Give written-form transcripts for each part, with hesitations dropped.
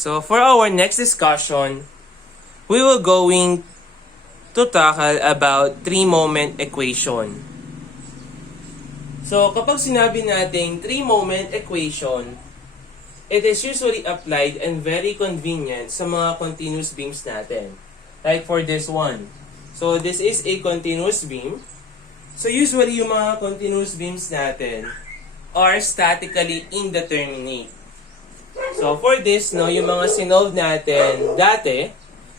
So for our next discussion, we will going to tackle about three-moment equation. So kapag sinabi nating three-moment equation, it is usually applied and very convenient sa mga continuous beams natin. Like for this one. So this is a continuous beam. So usually yung mga continuous beams natin are statically indeterminate. So for this, no, yung mga sinolve natin dati,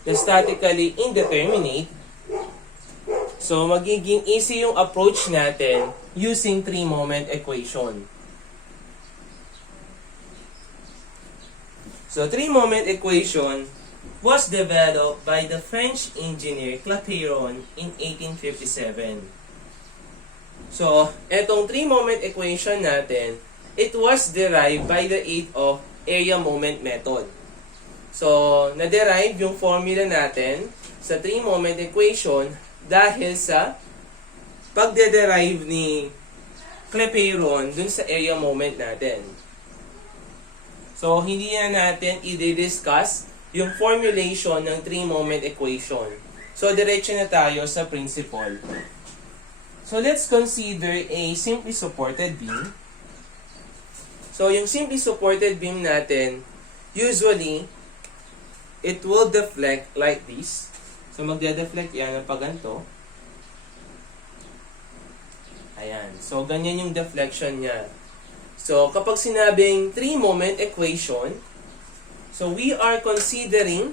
na statically indeterminate, so magiging easy yung approach natin using three-moment equation. So three-moment equation was developed by the French engineer Clapeyron in 1857. So, etong three-moment equation natin, it was derived by the aid of area moment method. So, na-derive yung formula natin sa three-moment equation dahil sa pagde-derive ni Clapeyron dun sa area moment natin. So, hindi na natin i-discuss yung formulation ng three-moment equation. So, diretso na tayo sa principle. So, let's consider a simply supported beam. So, yung simply supported beam natin, usually, it will deflect like this. So, magde-deflect yan ng paganto. Ayan. So, ganyan yung deflection niya. So, kapag sinabing three-moment equation, so we are considering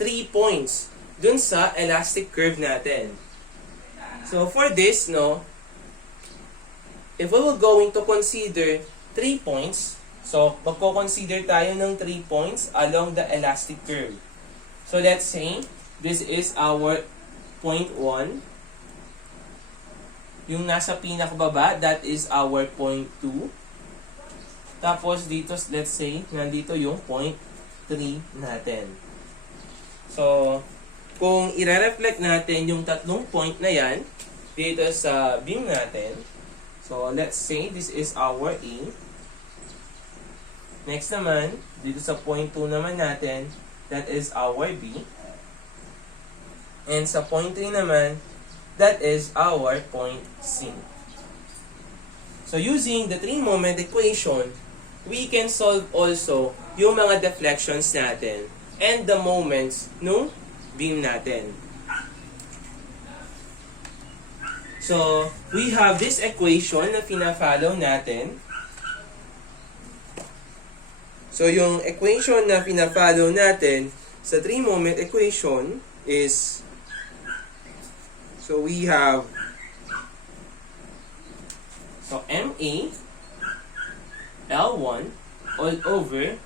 3 points dun sa elastic curve natin. So, for this, no, if we were going to consider 3 points, so, magko-consider tayo ng 3 points along the elastic curve. So, let's say, this is our point 1. Yung nasa pinakababa, that is our point 2. Tapos, dito, let's say, nandito yung point 3 natin. So, kung i-reflect natin yung tatlong point na yan dito sa beam natin, so let's say this is our A. Next naman, dito sa point 2 naman natin, that is our B. And sa point 3 naman, that is our point C. So using the three-moment equation, we can solve also yung mga deflections natin and the moments nung beam natin. So, we have this equation na pina-follow natin. So, yung equation na pina-follow natin sa three-moment equation is, so we have, so MA L1 all over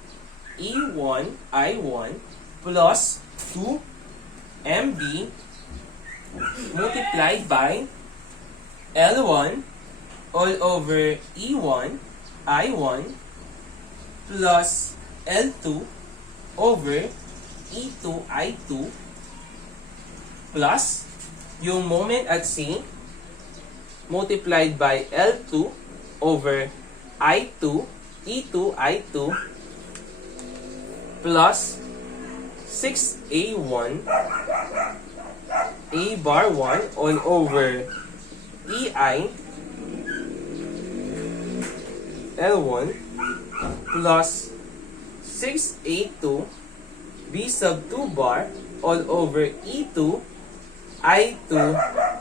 E1 I1 plus 2 MB multiplied by L1 all over E1 I1 plus L2 over E2 I2 plus yung moment at C multiplied by L2 over I2 E2 I2 plus 6A1 A bar 1 all over EI L1 plus 6A2 B sub 2 bar all over E2 I2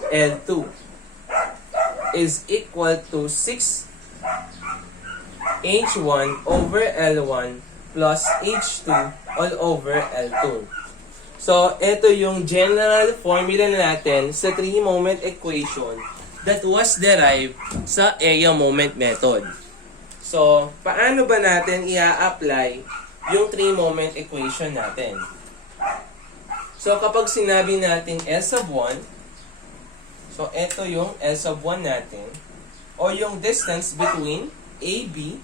L2 is equal to 6 H1 over L1 plus H2 all over L2. So, ito yung general formula natin sa three-moment equation that was derived sa area moment method. So, paano ba natin i-apply yung three-moment equation natin? So, kapag sinabi natin L sub 1, so ito yung L sub 1 natin, o yung distance between AB.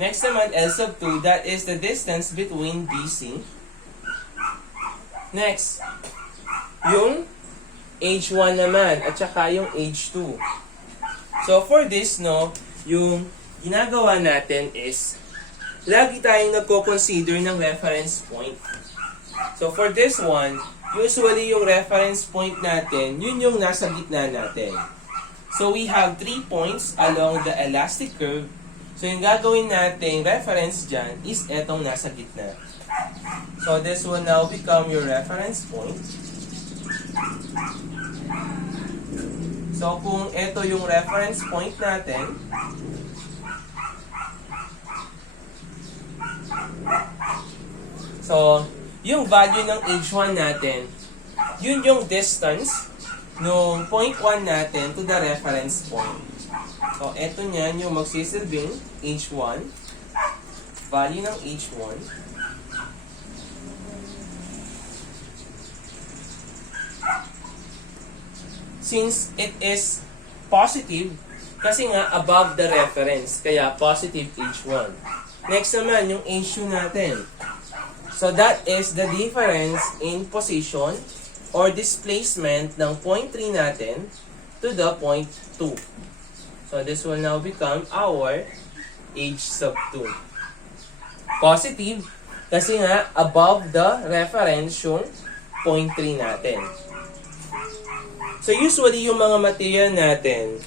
Next naman, L sub 2, that is the distance between BC. Next, yung H1 naman, at saka yung H2. So, for this, no, yung ginagawa natin is, lagi tayong nagko-consider ng reference point. So for this one, usually yung reference point natin, yun yung nasa gitna natin. So we have 3 points along the elastic curve. So yung gagawin natin reference dyan is etong nasa gitna. So this will now become your reference point. So kung ito yung reference point natin, so yung value ng H1 natin, yun yung distance nung point 1 natin to the reference point. So ito nyan yung magsisilbing H1, value ng H1. Since it is positive, kasi nga above the reference, kaya positive H1. Next naman, yung H2 natin. So that is the difference in position or displacement ng point 3 natin to the point 2. So this will now become our H sub 2. Positive, kasi nga above the reference yung point 3 natin. So usually yung mga material natin,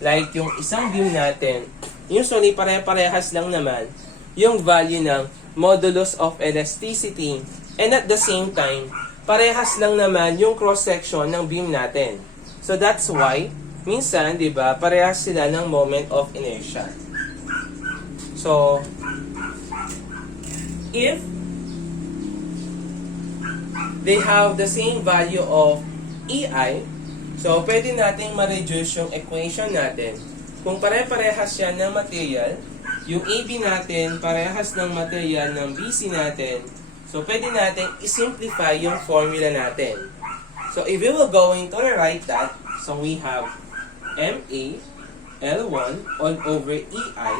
like yung isang beam natin, usually pare-parehas lang naman yung value ng modulus of elasticity, and at the same time, parehas lang naman yung cross-section ng beam natin. So that's why, minsan, di ba, parehas sila ng moment of inertia. So, if they have the same value of EI, so pwede nating ma-reduce yung equation natin. Kung pare-parehas yan ng material, yung AB natin parehas ng material ng BC natin, so pwede natin i-simplify yung formula natin. So if we will going to rewrite that, so we have MA L1 all over EI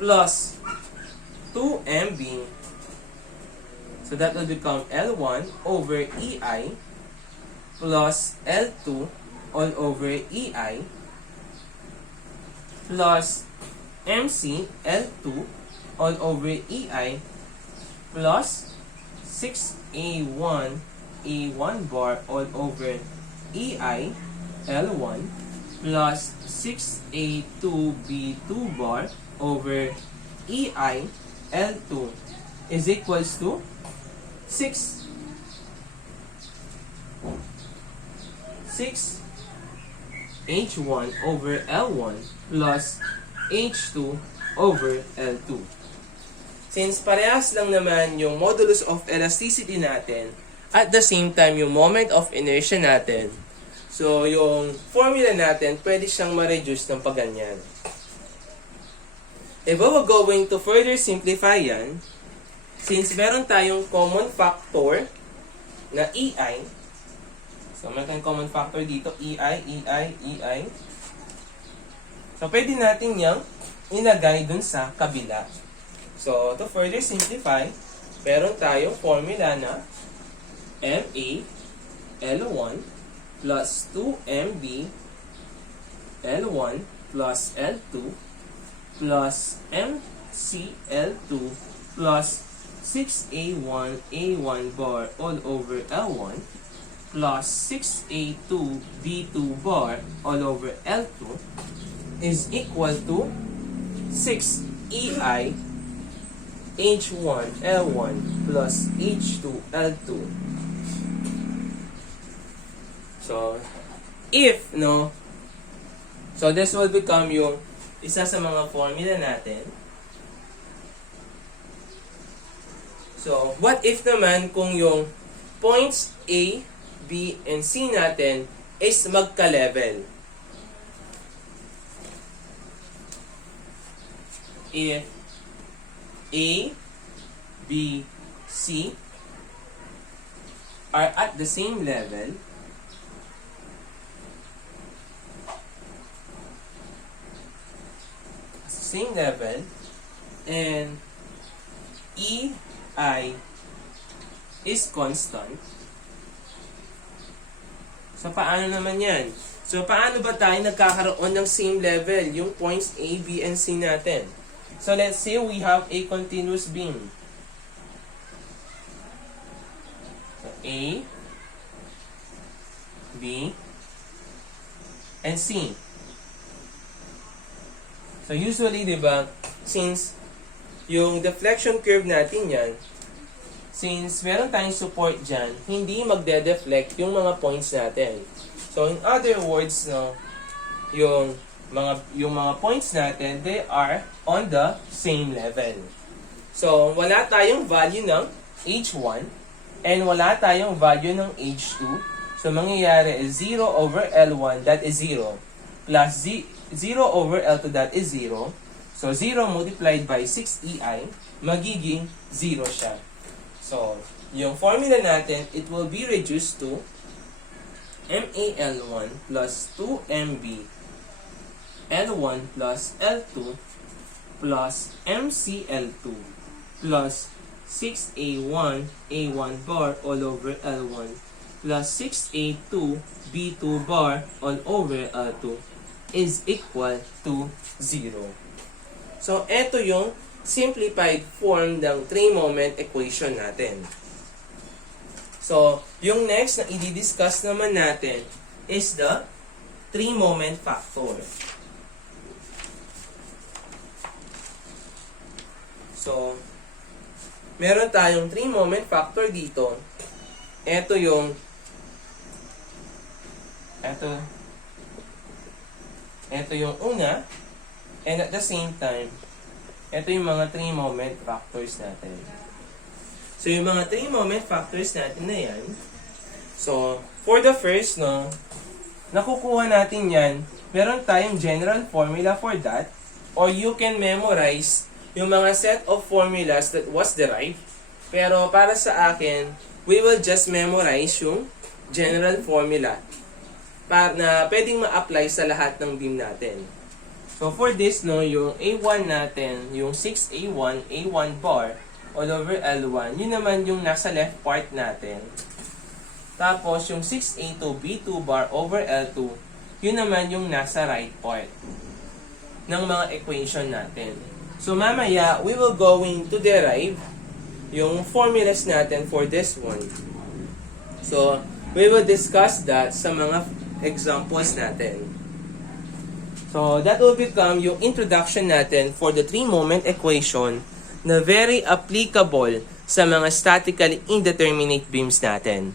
plus 2MB. So that will become L1 over EI plus L2 all over EI plus MC L2 all over EI plus 6A1 A1 bar all over EI L1 plus 6A2 B2 bar over EI L2 is equals to 6 H1 over L1 plus H2 over L2. Since parehas lang naman yung modulus of elasticity natin, at the same time yung moment of inertia natin, so yung formula natin pwede siyang ma-reduce ng pagganyan. If we were going to further simplify yan, since meron tayong common factor na EI, so meron common factor dito, EI. So pwede natin yung ilagay dun sa kabila. So to further simplify, meron tayong formula na MA L1 plus 2MB L1 plus L2 plus MC L2 plus 6A1 A1 bar all over L1 plus 6A2 B2 bar all over L2 is equal to 6EI H1 L1 plus H2 L2. So, if, no, so this will become yung isa sa mga formula natin. So, what if naman kung yung points A, B, and C natin is magka-level? If A, B, C are at the same level, and EI is constant. So, paano naman yan? So, paano ba tayo nagkakaroon ng same level? Yung points A, B, and C natin. So, let's say we have a continuous beam. So, A, B, and C. So, usually, di ba, since yung deflection curve natin yan, since meron tayong support dyan, hindi magde-deflect yung mga points natin. So, in other words, no, yung mga points natin, they are on the same level. So, wala tayong value ng H1 and wala tayong value ng H2. So, mangyayari is 0 over L1, that is 0, plus 0 over L2, that is 0. So, 0 multiplied by 6EI, magiging 0 siya. So, yung formula natin, it will be reduced to MAL1 plus 2MB L1 plus L2 plus MCL2 plus 6A1 A1 bar all over L1 plus 6A2 B2 bar all over L2 is equal to 0. So, ito yung simplified form ng 3-moment equation natin. So, yung next na i-discuss naman natin is the 3-moment factor. So, meron tayong 3-moment factor dito. Ito yung una, and at the same time, ito yung mga 3-moment factors natin. So, yung mga 3-moment factors natin na yan, so, for the first, no, nakukuha natin yan, meron tayong general formula for that, or you can memorize yung mga set of formulas that was derived. Pero para sa akin, we will just memorize yung general formula na pwedeng ma-apply sa lahat ng beam natin. So, for this, no, yung A1 natin, yung 6A1, A1 bar, all over L1, yun naman yung nasa left part natin. Tapos, yung 6A2, B2 bar over L2, yun naman yung nasa right part ng mga equation natin. So, mamaya, we will going to derive yung formulas natin for this one. So, we will discuss that sa mga examples natin. So, that will become yung introduction natin for the 3-moment equation na very applicable sa mga statically indeterminate beams natin.